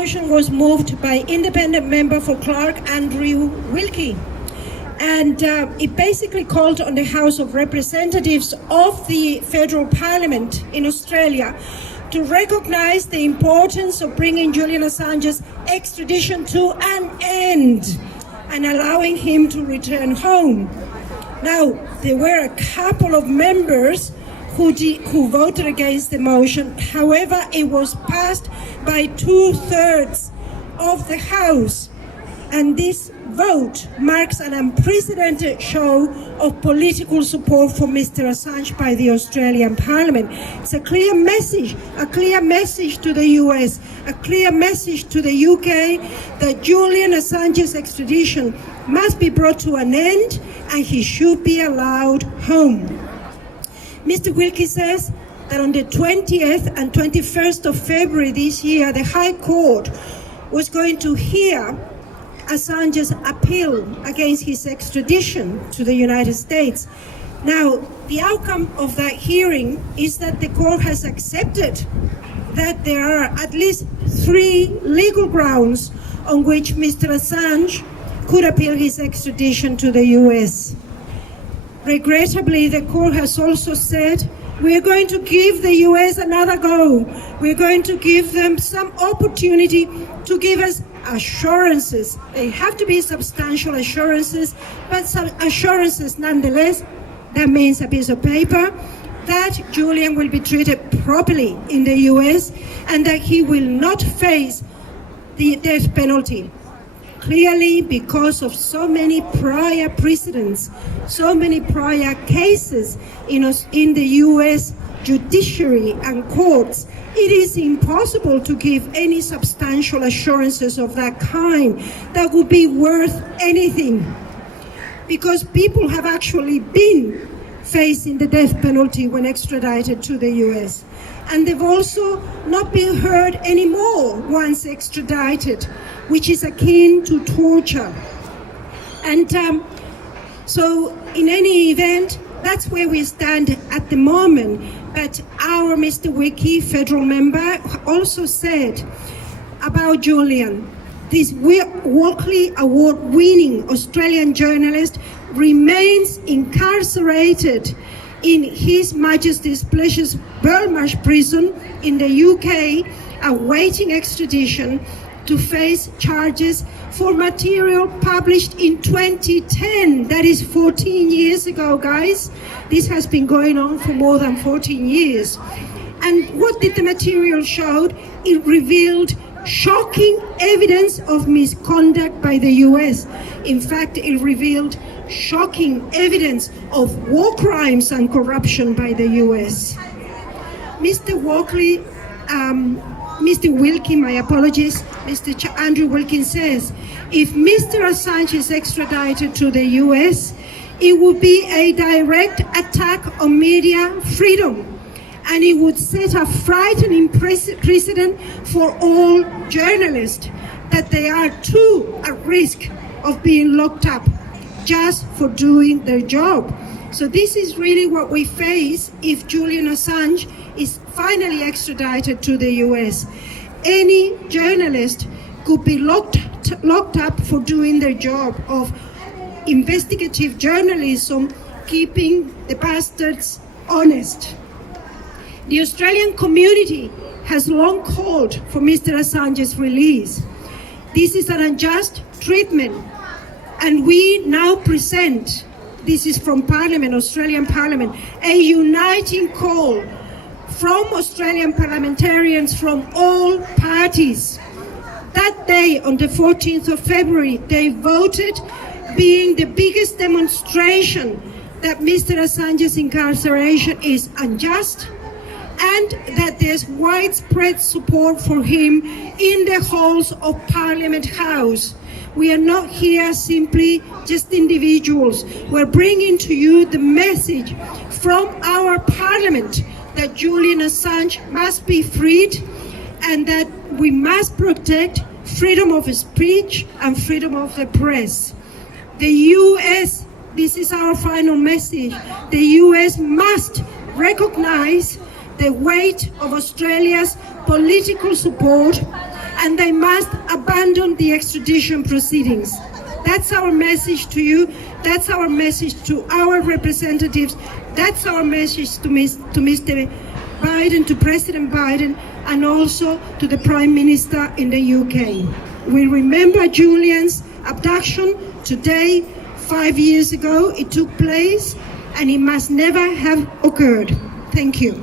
motion was moved by independent member for Clark, Andrew Wilkie. And it basically called on the House of Representatives of the Federal Parliament in Australia to recognize the importance of bringing Julian Assange's extradition to an end and allowing him to return home. Now, there were a couple of members who voted against the motion. However, it was passed by 2/3 of the House. And this vote marks an unprecedented show of political support for Mr. Assange by the Australian Parliament. It's a clear message to the US, a clear message to the UK that Julian Assange's extradition must be brought to an end and he should be allowed home. Mr. Wilkie says that on the 20th and 21st of February this year, the High Court was going to hear Assange's appeal against his extradition to the United States. Now, the outcome of that hearing is that the court has accepted that there are at least 3 legal grounds on which Mr. Assange could appeal his extradition to the US. Regrettably, the court has also said, we're going to give the US another go. We're going to give them some opportunity to give us assurances. They have to be substantial assurances, but some assurances nonetheless. That means a piece of paper that Julian will be treated properly in the US and that he will not face the death penalty. Clearly, because of so many prior precedents, so many prior cases in the US judiciary and courts, it is impossible to give any substantial assurances of that kind that would be worth anything, because people have actually been facing the death penalty when extradited to the US, and they've also not been heard anymore once extradited, which is akin to torture. And so in any event, that's where we stand at the moment. But our Mr. Wilkie, federal member, also said about Julian, this Walkley Award-winning Australian journalist remains incarcerated in His Majesty's Pleasures Belmarsh prison in the UK, awaiting extradition to face charges for material published in 2010. That is 14 years ago, guys. This has been going on for more than 14 years. And what did the material show? It revealed shocking evidence of misconduct by the US. In fact, it revealed shocking evidence of war crimes and corruption by the US. Mr. Wilkie, my apologies, Mr. Andrew Wilkins says, if Mr. Assange is extradited to the US, it would be a direct attack on media freedom, and it would set a frightening precedent for all journalists that they are too at risk of being locked up just for doing their job. So this is really what we face if Julian Assange is finally extradited to the US. Any journalist could be locked up for doing their job of investigative journalism, keeping the bastards honest. The Australian community has long called for Mr. Assange's release. This is an unjust treatment, and we now present, this is from Parliament, Australian Parliament, a uniting call from Australian parliamentarians from all parties. That day, on the 14th of February, they voted, being the biggest demonstration that Mr. Assange's incarceration is unjust and that there's widespread support for him in the halls of Parliament House. We are not here simply just individuals. We're bringing to you the message from our Parliament that Julian Assange must be freed and that we must protect freedom of speech and freedom of the press. The US, this is our final message, the US must recognize the weight of Australia's political support and they must abandon the extradition proceedings. That's our message to you. That's our message to our representatives. That's our message to Mr. Biden, to President Biden, and also to the Prime Minister in the UK. We remember Julian's abduction today. 5 years ago it took place, and it must never have occurred. Thank you.